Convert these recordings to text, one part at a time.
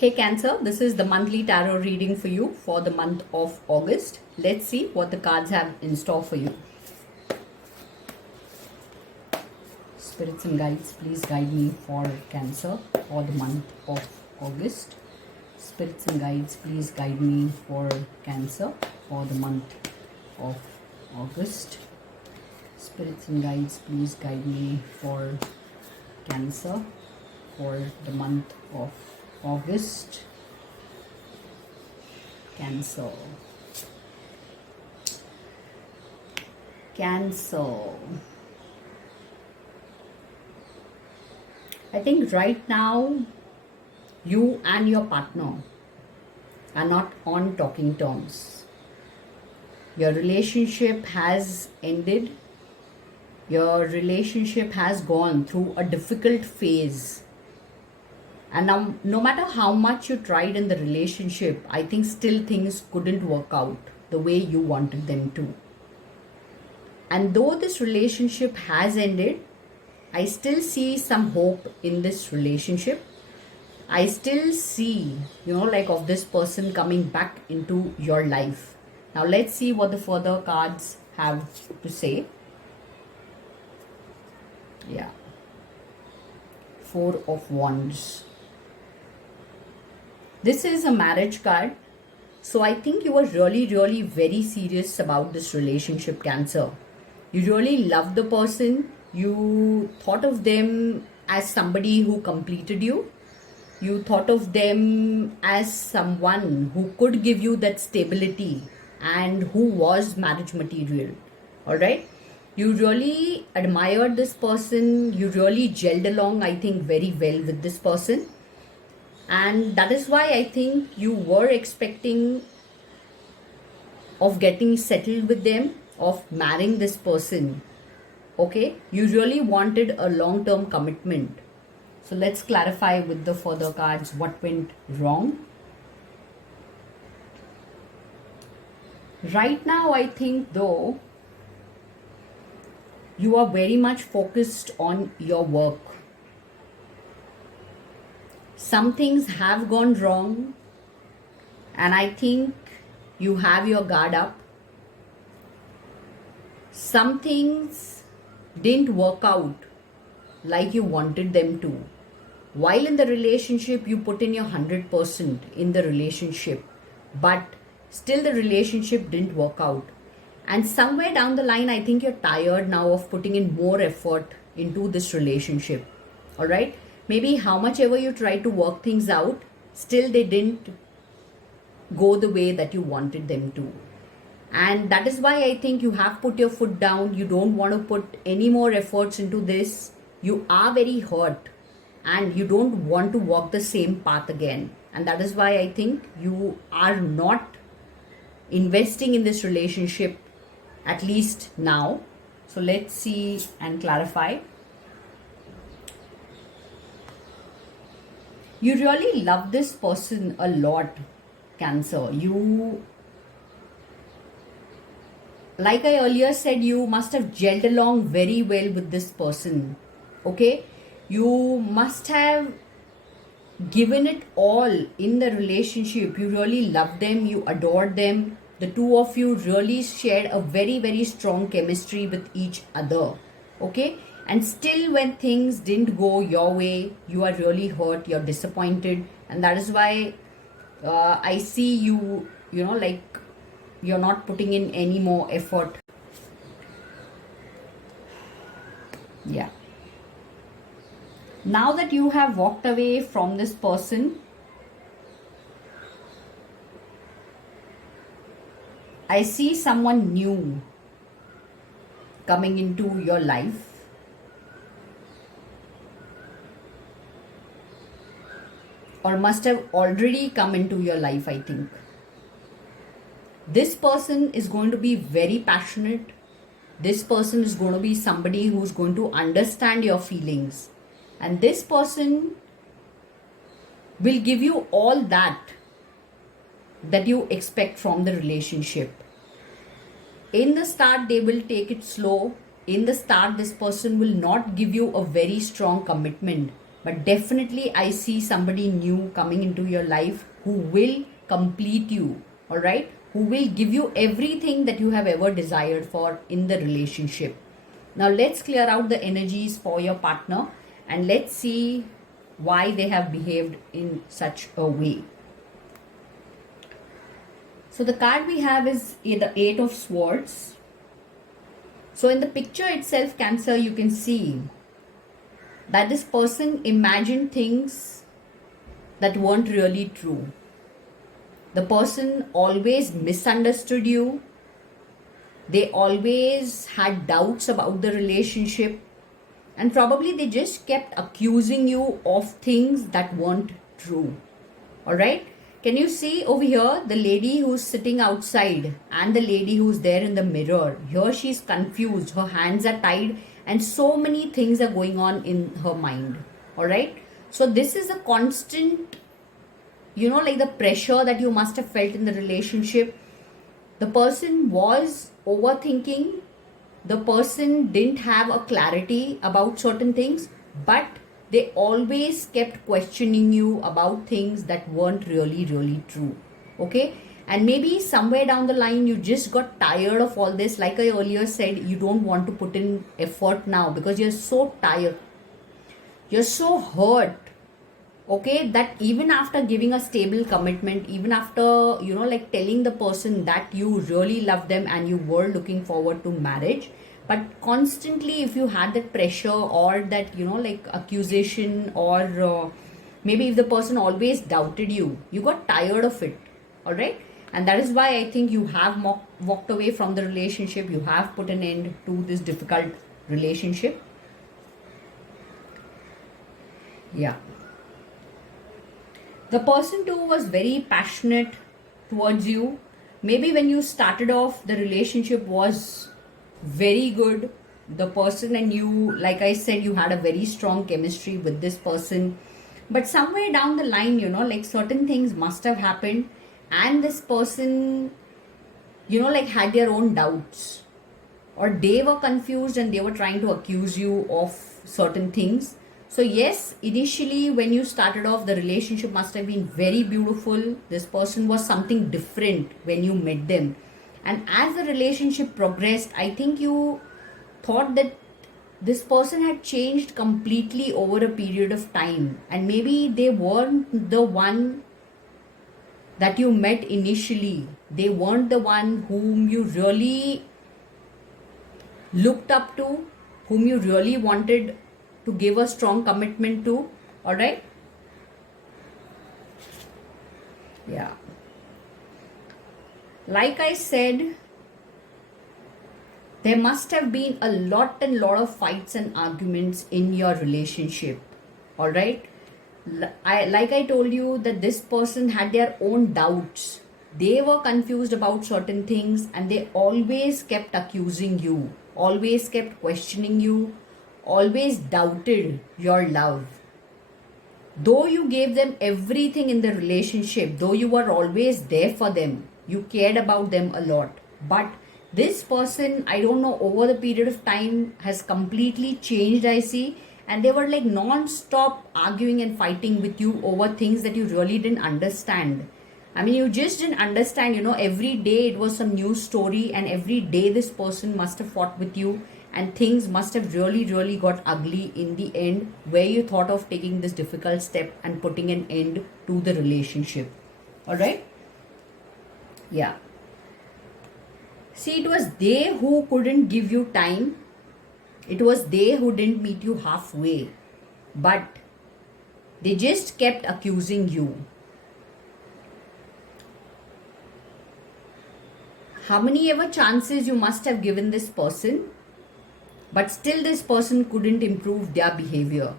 Hey Cancer, this is the monthly tarot reading for you for the month of August. Let's see what the cards have in store for you. Spirits and guides, please guide me for Cancer for the month of August. Spirits and guides, please guide me for Cancer for the month of August. Spirits and guides, please guide me for Cancer for the month of August. Cancer. I think right now you and your partner are not on talking terms. Your relationship has ended. Your relationship has gone through a difficult phase. And now, no matter how much you tried in the relationship, I think still things couldn't work out the way you wanted them to. And though this relationship has ended, I still see some hope in this relationship. I still see, of this person coming back into your life. Now, let's see what the further cards have to say. Yeah. Four of Wands. This is a marriage card. So I think you are really very serious about this relationship, Cancer. You really love the person. You thought of them as somebody who completed you. You thought of them as someone who could give you that stability and who was marriage material. Alright? You really admired this person. You really gelled along, I think, very well with this person. And that is why I think you were expecting of getting settled with them, of marrying this person. Okay? You really wanted a long-term commitment. So let's clarify with the further cards what went wrong. Right now, I think though, you are very much focused on your work. Some things have gone wrong, and I think you have your guard up. Some things didn't work out like you wanted them to. While in the relationship, you put in your 100% in the relationship, but still the relationship didn't work out. And somewhere down the line, I think you're tired now of putting in more effort into this relationship. All right? Maybe how much ever you try to work things out, still they didn't go the way that you wanted them to. And that is why I think you have put your foot down. You don't want to put any more efforts into this. You are very hurt and you don't want to walk the same path again. And that is why I think you are not investing in this relationship, at least now. So let's see and clarify. You really love this person a lot, Cancer. You, like I earlier said, you must have gelled along very well with this person. Okay? You must have given it all in the relationship. You really love them. You adored them. The two of you really shared a very strong chemistry with each other. Okay? And still when things didn't go your way, you are really hurt, you're disappointed. And that is why I see you, you're not putting in any more effort. Yeah. Now that you have walked away from this person, I see someone new coming into your life. Or must have already come into your life, I think. This person is going to be very passionate. This person is going to be somebody who's going to understand your feelings. And this person will give you all that you expect from the relationship. In the start, they will take it slow. In the start, this person will not give you a very strong commitment. but definitely I see somebody new coming into your life who will complete you, all right? Who will give you everything that you have ever desired for in the relationship. Now let's clear out the energies for your partner and let's see why they have behaved in such a way. So the card we have is the Eight of Swords. So in the picture itself, Cancer, you can see that this person imagined things that weren't really true. The person always misunderstood you. They always had doubts about the relationship, and probably they just kept accusing you of things that weren't true. All right? Can you see over here the lady who's sitting outside and the lady who's there in the mirror? Here she's confused, her hands are tied, and so many things are going on in her mind. All right? So this is a constant, like the pressure that you must have felt in the relationship. The person was overthinking. The person didn't have a clarity about certain things, but they always kept questioning you about things that weren't really, really true. Okay? And maybe somewhere down the line, you just got tired of all this. Like I earlier said, you don't want to put in effort now because you're so tired. You're so hurt. Okay, that even after giving a stable commitment, even after, telling the person that you really love them and you were looking forward to marriage, but constantly if you had that pressure or that, accusation, or maybe if the person always doubted you, you got tired of it. All right. And that is why I think you have walked away from the relationship. You have put an end to this difficult relationship. Yeah. The person too was very passionate towards you. Maybe when you started off, the relationship was very good. The person and you, like I said, you had a very strong chemistry with this person. But somewhere down the line, certain things must have happened. And this person, had their own doubts. Or they were confused and they were trying to accuse you of certain things. So yes, initially when you started off, the relationship must have been very beautiful. This person was something different when you met them. And as the relationship progressed, I think you thought that this person had changed completely over a period of time. And maybe they weren't the one that you met initially. They weren't the one whom you really looked up to, whom you really wanted to give a strong commitment to. All right? Yeah. Like I said, there must have been a lot of fights and arguments in your relationship. All right? Like I told you that this person had their own doubts. They were confused about certain things and they always kept accusing you, always kept questioning you, always doubted your love. Though you gave them everything in the relationship, though you were always there for them, you cared about them a lot. But this person, I don't know, over the period of time has completely changed, I see. And they were like non-stop arguing and fighting with you over things that you really didn't understand. I mean, you just didn't understand, every day it was some new story and every day this person must have fought with you and things must have really, really got ugly in the end where you thought of taking this difficult step and putting an end to the relationship. All right? Yeah. See, it was they who couldn't give you time. It was they who didn't meet you halfway. But they just kept accusing you. How many ever chances you must have given this person, but still this person couldn't improve their behavior.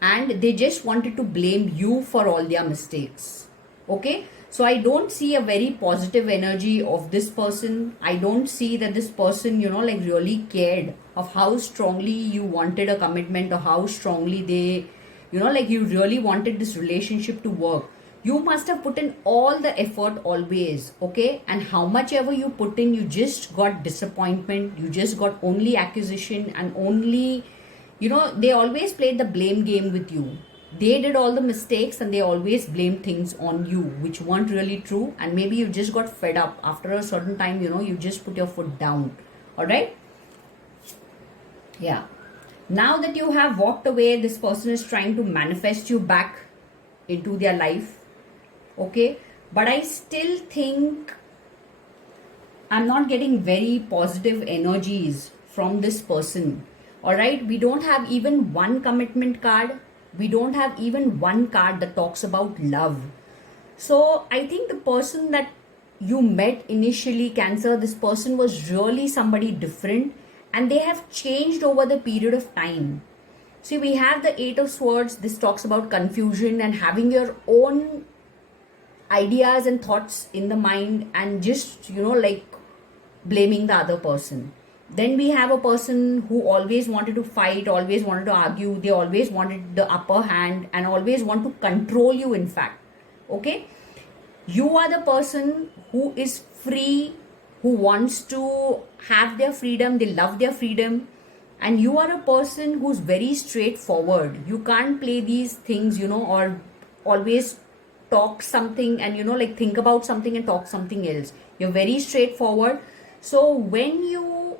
And they just wanted to blame you for all their mistakes. Okay? So I don't see a very positive energy of this person. I don't see that this person, really cared of how strongly you wanted a commitment or how strongly they, you really wanted this relationship to work. You must have put in all the effort always, okay? And how much ever you put in, you just got disappointment. You just got only accusation and only, they always played the blame game with you. They did all the mistakes and they always blame things on you, which weren't really true. And maybe you just got fed up. After a certain time, you just put your foot down. All right? Yeah. Now that you have walked away, this person is trying to manifest you back into their life. Okay? But I still think I'm not getting very positive energies from this person. All right? We don't have even one commitment card. We don't have even one card that talks about love. So I think the person that you met initially, Cancer, this person was really somebody different and they have changed over the period of time. See, we have the Eight of Swords. This talks about confusion and having your own ideas and thoughts in the mind and just, like blaming the other person. Then we have a person who always wanted to fight, always wanted to argue, they always wanted the upper hand and always want to control you, in fact. Okay? You are the person who is free, who wants to have their freedom, they love their freedom. And you are a person who's very straightforward. You can't play these things, or always talk something and, think about something and talk something else. You're very straightforward. So when you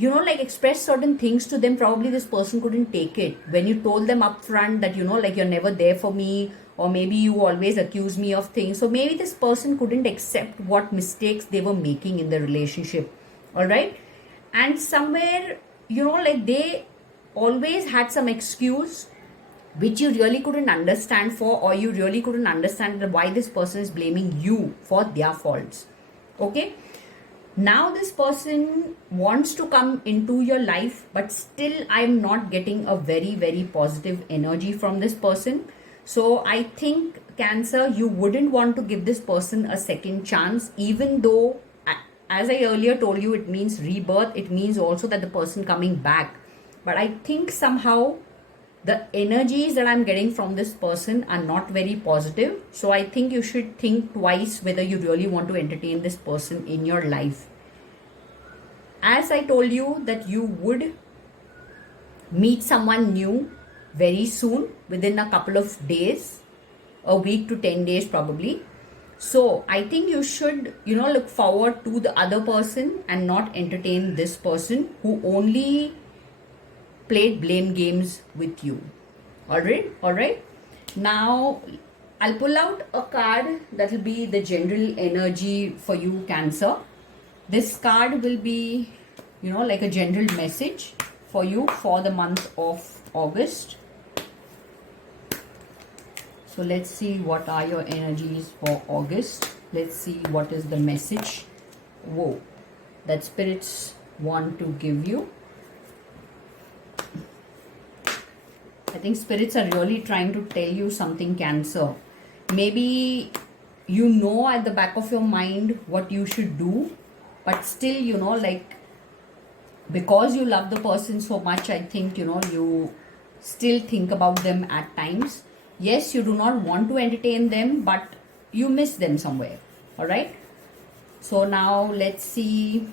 express certain things to them, probably this person couldn't take it. When you told them upfront that, you're never there for me, or maybe you always accuse me of things. So maybe this person couldn't accept what mistakes they were making in the relationship. All right. And somewhere, they always had some excuse which you really couldn't understand for, or you really couldn't understand why this person is blaming you for their faults. Okay. Now this person wants to come into your life, but still I'm not getting a very, very positive energy from this person. So I think, Cancer, you wouldn't want to give this person a second chance, even though, as I earlier told you, it means rebirth. It means also that the person coming back. But I think somehow the energies that I'm getting from this person are not very positive. So I think you should think twice whether you really want to entertain this person in your life. As I told you that you would meet someone new very soon, within a couple of days, a week to 10 days probably. So I think you should, look forward to the other person and not entertain this person who only played blame games with you. All right. Now I'll pull out a card that will be the general energy for you, Cancer. This card will be, like a general message for you for the month of August. So let's see what are your energies for August. Let's see what is the message. Whoa, that spirits want to give you. I think spirits are really trying to tell you something, Cancer. Maybe at the back of your mind what you should do, but still, because you love the person so much, I think, you still think about them at times. Yes, you do not want to entertain them, but you miss them somewhere. All right. So now let's see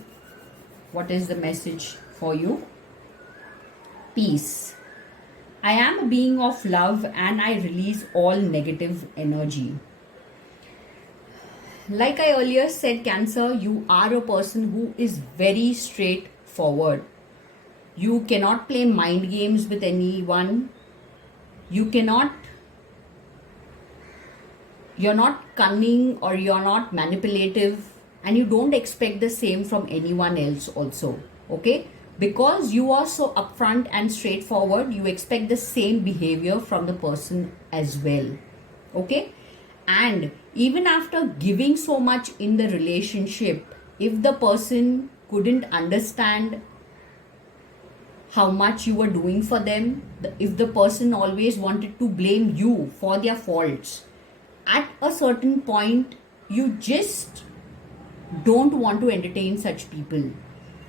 what is the message for you. Peace. I am a being of love and I release all negative energy. Like I earlier said, Cancer, you are a person who is very straightforward. You cannot play mind games with anyone. You're not cunning or you're not manipulative, and you don't expect the same from anyone else also. Okay? Because you are so upfront and straightforward, you expect the same behavior from the person as well. Okay? And even after giving so much in the relationship, if the person couldn't understand how much you were doing for them, if the person always wanted to blame you for their faults, at a certain point, you just don't want to entertain such people.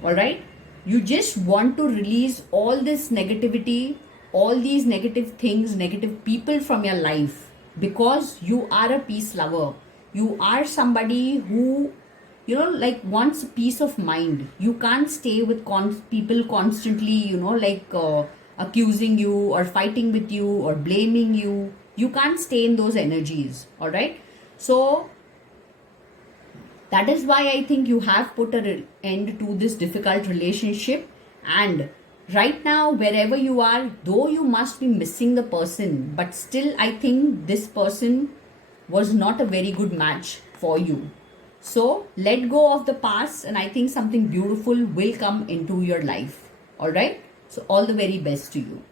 All right? You just want to release all this negativity, all these negative things, negative people from your life, because you are a peace lover. You are somebody who, wants peace of mind. You can't stay with people constantly, accusing you or fighting with you or blaming you. You can't stay in those energies, all right? So that is why I think you have put an end to this difficult relationship. And right now, wherever you are, though you must be missing the person, but still, I think this person was not a very good match for you. So let go of the past, and I think something beautiful will come into your life. All right? So, all the very best to you.